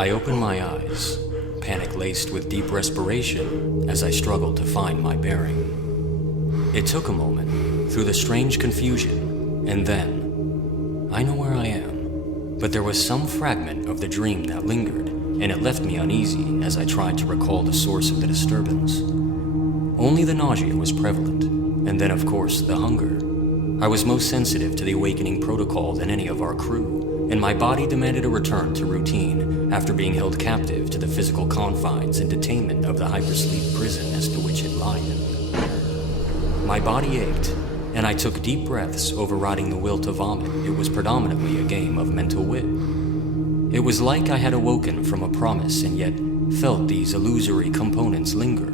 I opened my eyes, panic-laced with deep respiration as I struggled to find my bearing. It took a moment, through the strange confusion, and then, I know where I am, but there was some fragment of the dream that lingered, and it left me uneasy as I tried to recall the source of the disturbance. Only the nausea was prevalent, and then of course the hunger. I was most sensitive to the awakening protocol than any of our crew, and my body demanded a return to routine after being held captive to the physical confines and detainment of the hypersleep prison as to which it lied. My body ached, and I took deep breaths, overriding the will to vomit. It was predominantly a game of mental wit. It was like I had awoken from a promise and yet felt these illusory components linger.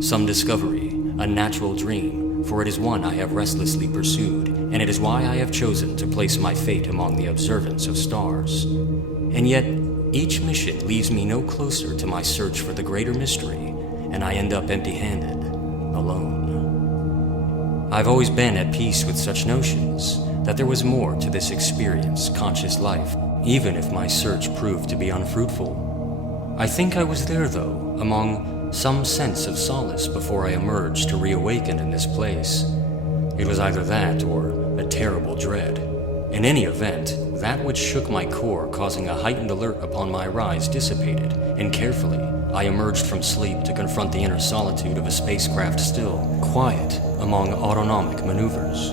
Some discovery, a natural dream, for it is one I have restlessly pursued, and it is why I have chosen to place my fate among the observance of stars. And yet, each mission leaves me no closer to my search for the greater mystery, and I end up empty-handed, alone. I've always been at peace with such notions, that there was more to this experience, conscious life, even if my search proved to be unfruitful. I think I was there, though, among some sense of solace before I emerged to reawaken in this place. It was either that or a terrible dread. In any event, that which shook my core, causing a heightened alert upon my rise, dissipated, and carefully I emerged from sleep to confront the inner solitude of a spacecraft still quiet among autonomic maneuvers.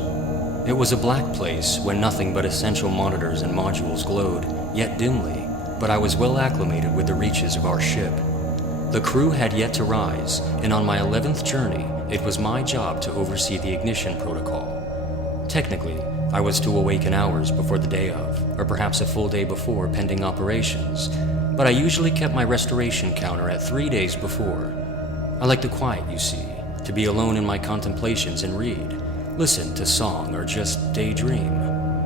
It was a black place where nothing but essential monitors and modules glowed, yet dimly, but I was well acclimated with the reaches of our ship. The crew had yet to rise, and on my 11th journey, it was my job to oversee the ignition protocol. Technically, I was to awaken hours before the day of, or perhaps a full day before, pending operations, but I usually kept my restoration counter at 3 days before. I like the quiet, you see, to be alone in my contemplations and read, listen to song, or just daydream.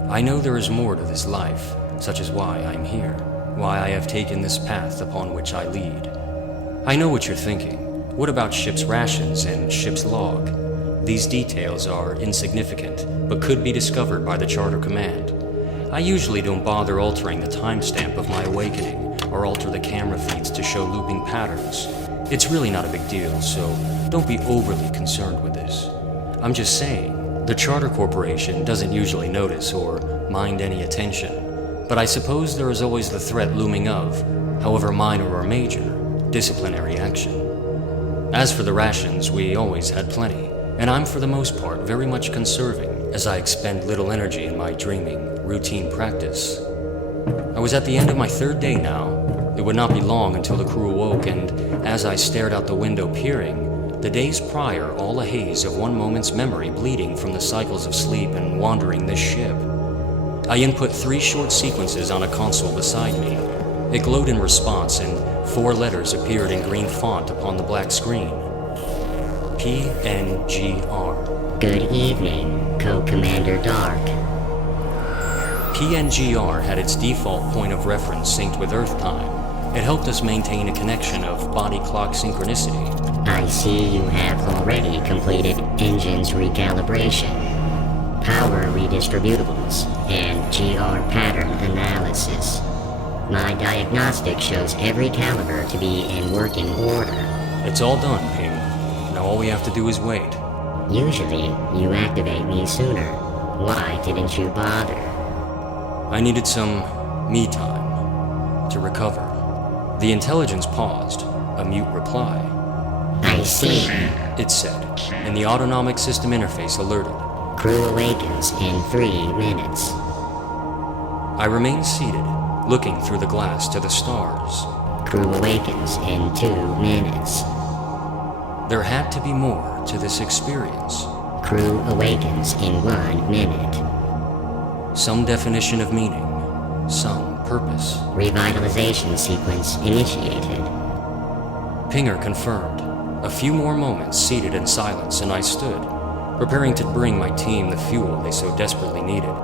I know there is more to this life, such as why I'm here, why I have taken this path upon which I lead. I know what you're thinking. What about ship's rations and ship's log? These details are insignificant, but could be discovered by the charter command. I usually don't bother altering the timestamp of my awakening, or alter the camera feeds to show looping patterns. It's really not a big deal, so don't be overly concerned with this. I'm just saying, the charter corporation doesn't usually notice or mind any attention, but I suppose there is always the threat looming of, however minor or major, disciplinary action. As for the rations, we always had plenty, and I'm for the most part very much conserving, as I expend little energy in my dreaming, routine practice. I was at the end of my 3rd day now. It would not be long until the crew awoke, and as I stared out the window peering, the days prior all a haze of one moment's memory bleeding from the cycles of sleep and wandering this ship. I input 3 short sequences on a console beside me. It glowed in response, and 4 letters appeared in green font upon the black screen. PNGR. Good evening, Co-Commander Dark. PNGR had its default point of reference synced with Earth time. It helped us maintain a connection of body clock synchronicity. I see you have already completed engines recalibration, power redistributables, and GR pattern analysis. My diagnostic shows every caliber to be in working order. It's all done, Ping. Now all we have to do is wait. Usually, you activate me sooner. Why didn't you bother? I needed some me time to recover. The intelligence paused, a mute reply. I see. It said, and the autonomic system interface alerted. Crew awakens in 3 minutes. I remained seated, looking through the glass to the stars. Crew awakens in 2 minutes. There had to be more to this experience. Crew awakens in 1 minute. Some definition of meaning, some purpose. Revitalization sequence initiated. Pinger confirmed. A few more moments seated in silence, and I stood, preparing to bring my team the fuel they so desperately needed.